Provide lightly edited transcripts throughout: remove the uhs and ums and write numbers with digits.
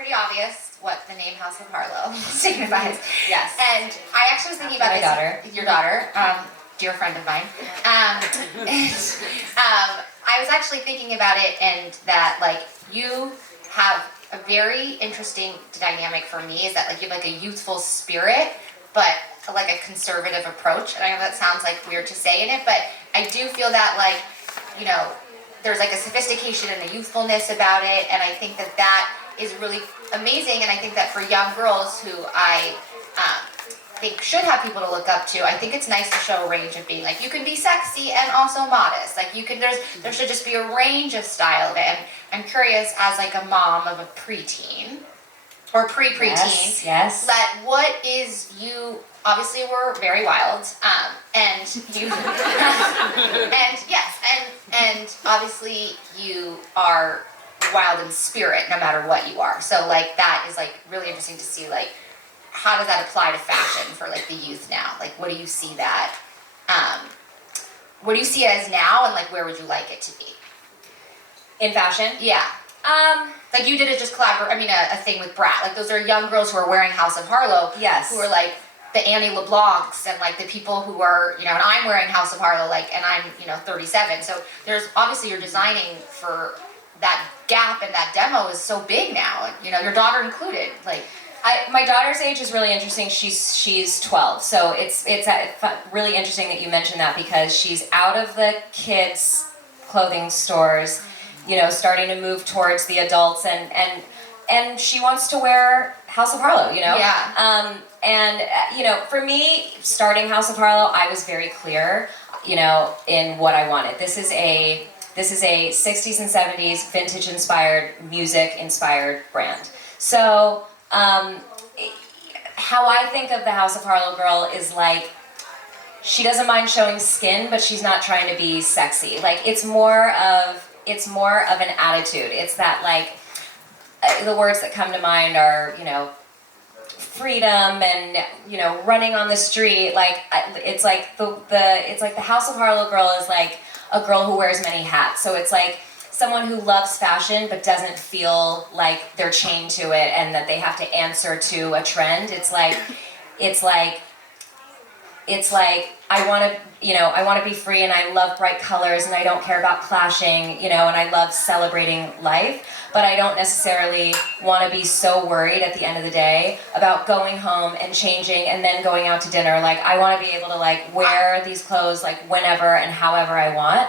pretty obvious what the name House of Harlow signifies. Yes. And I actually was thinking about My daughter. Your daughter, dear friend of mine. I was actually thinking about it, and that like you have a very interesting dynamic for me is that like you have like a youthful spirit, but like a conservative approach. And I know that sounds like weird to say in it, but I do feel that like, you know, there's like a sophistication and a youthfulness about it, and I think that that is really amazing. And I think that for young girls who I think should have people to look up to, I think it's nice to show a range of being like, you can be sexy and also modest. Like you can, there should just be a range of style of it. And I'm curious, as like a mom of a preteen or pre-preteen, yes. that what is you obviously were very wild, and you and yes, and obviously you are wild in spirit no matter what you are. So like that is like really interesting to see, like how does that apply to fashion for like the youth now? Like what do you see that what do you see it as now, and like where would you like it to be In fashion? Yeah. Like you did it just a thing with Brat. Like those are young girls who are wearing House of Harlow. Yes. Who are like the Annie LeBlancs and like the people who are, you know, and I'm wearing House of Harlow, like, and I'm, you know, 37. So there's obviously you're designing for that gap, and that demo is so big now. And, you know, your daughter included. Like, my daughter's age is really interesting. She's 12, so it's really interesting that you mentioned that, because she's out of the kids' clothing stores, you know, starting to move towards the adults, and she wants to wear House of Harlow, you know? Yeah. You know, for me, starting House of Harlow, I was very clear, you know, in what I wanted. This is a 60s and 70s vintage-inspired, music-inspired brand. So, how I think of the House of Harlow girl is like, she doesn't mind showing skin, but she's not trying to be sexy. Like, it's more of an attitude. It's that, like, the words that come to mind are, you know, freedom and, you know, running on the street. Like, it's like the House of Harlow girl is like a girl who wears many hats. So it's like someone who loves fashion but doesn't feel like they're chained to it and that they have to answer to a trend. It's like I want to be free, and I love bright colors, and I don't care about clashing, you know, and I love celebrating life, but I don't necessarily want to be so worried at the end of the day about going home and changing and then going out to dinner. Like, I want to be able to like wear these clothes like whenever and however I want.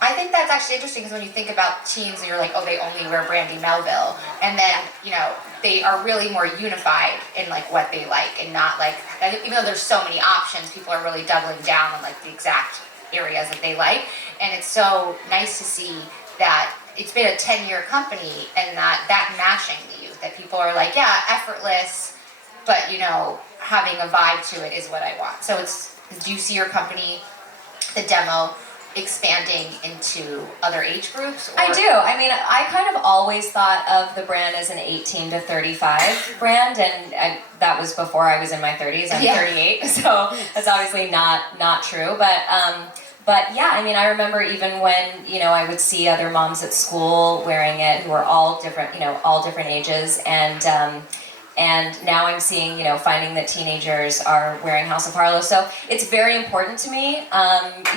I think that's actually interesting, because when you think about teens and you're like, oh, they only wear Brandy Melville, and then, you know, they are really more unified in like what they like, and not like, even though there's so many options, people are really doubling down on like the exact areas that they like. And it's so nice to see that it's been a 10-year company, and that matching the youth, that people are like, yeah, effortless, but, you know, having a vibe to it is what I want. So do you see your company, the demo, expanding into other age groups? Or? I do. I mean, I kind of always thought of the brand as an 18 to 35 brand, and that was before I was in my 30s. I'm 38, so that's obviously not true. But yeah, I mean, I remember even when, you know, I would see other moms at school wearing it who were all different, you know, all different ages, and now I'm seeing, you know, finding that teenagers are wearing House of Harlow. So it's very important to me,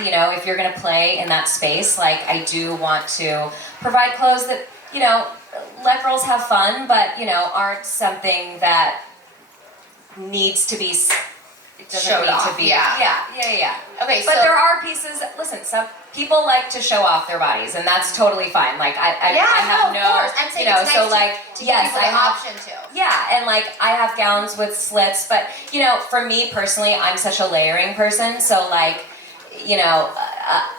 you know, if you're going to play in that space, like, I do want to provide clothes that, you know, let girls have fun, but, you know, aren't something that needs to be, it doesn't showed need off. to be. Yeah. Okay, but so there are pieces, listen, some people like to show off their bodies, and that's totally fine. Like, I have of course. I'm saying, you know, it's so nice like, to yes, give I people the have option to. Yeah, and like, I have gowns with slits, but, you know, for me personally, I'm such a layering person, so like, you know,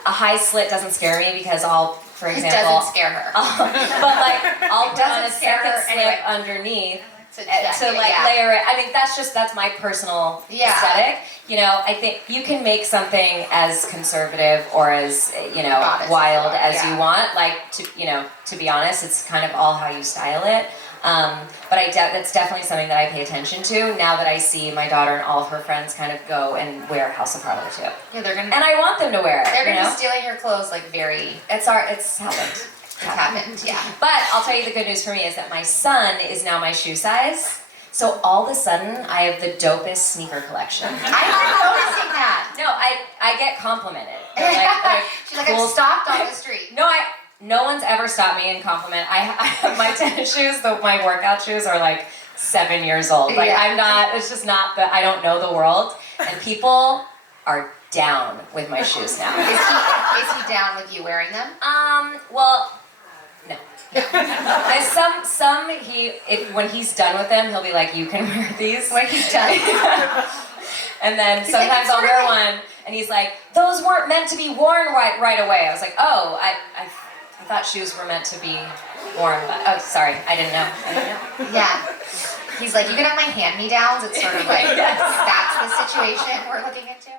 a high slit doesn't scare me, because for example... It doesn't scare her. But like, I'll put on a second slip anyway. underneath to yeah. layer it. I mean, that's my personal aesthetic. You know, I think you can make something as conservative or as, you know, Modest wild as you you want. Like, to be honest, it's kind of all how you style it. But that's definitely something that I pay attention to now that I see my daughter and all of her friends kind of go and wear House of Harlow too. Yeah, and I want them to wear it. They're gonna be stealing your clothes like very. It's happened. It's happened, yeah. But I'll tell you the good news for me is that my son is now my shoe size. So all of a sudden, I have the dopest sneaker collection. I'm noticing that. No, I get complimented. They're like, she's like, I'm stopped on the street. No one's ever stopped me and compliment. I have my tennis shoes, my workout shoes are like 7 years old. Like I'm not. It's just not that I don't know the world, and people are down with my shoes now. Is he down with you wearing them? Well, no. When he's done with them, he'll be like, "You can wear these." When he's done. And then sometimes I'll wear one, and he's like, "Those weren't meant to be worn right away." I was like, "Oh, I thought shoes were meant to be worn." But oh, sorry, I didn't know. Yeah. He's like, "You can have my hand-me-downs." It's sort of like that's the situation we're looking into.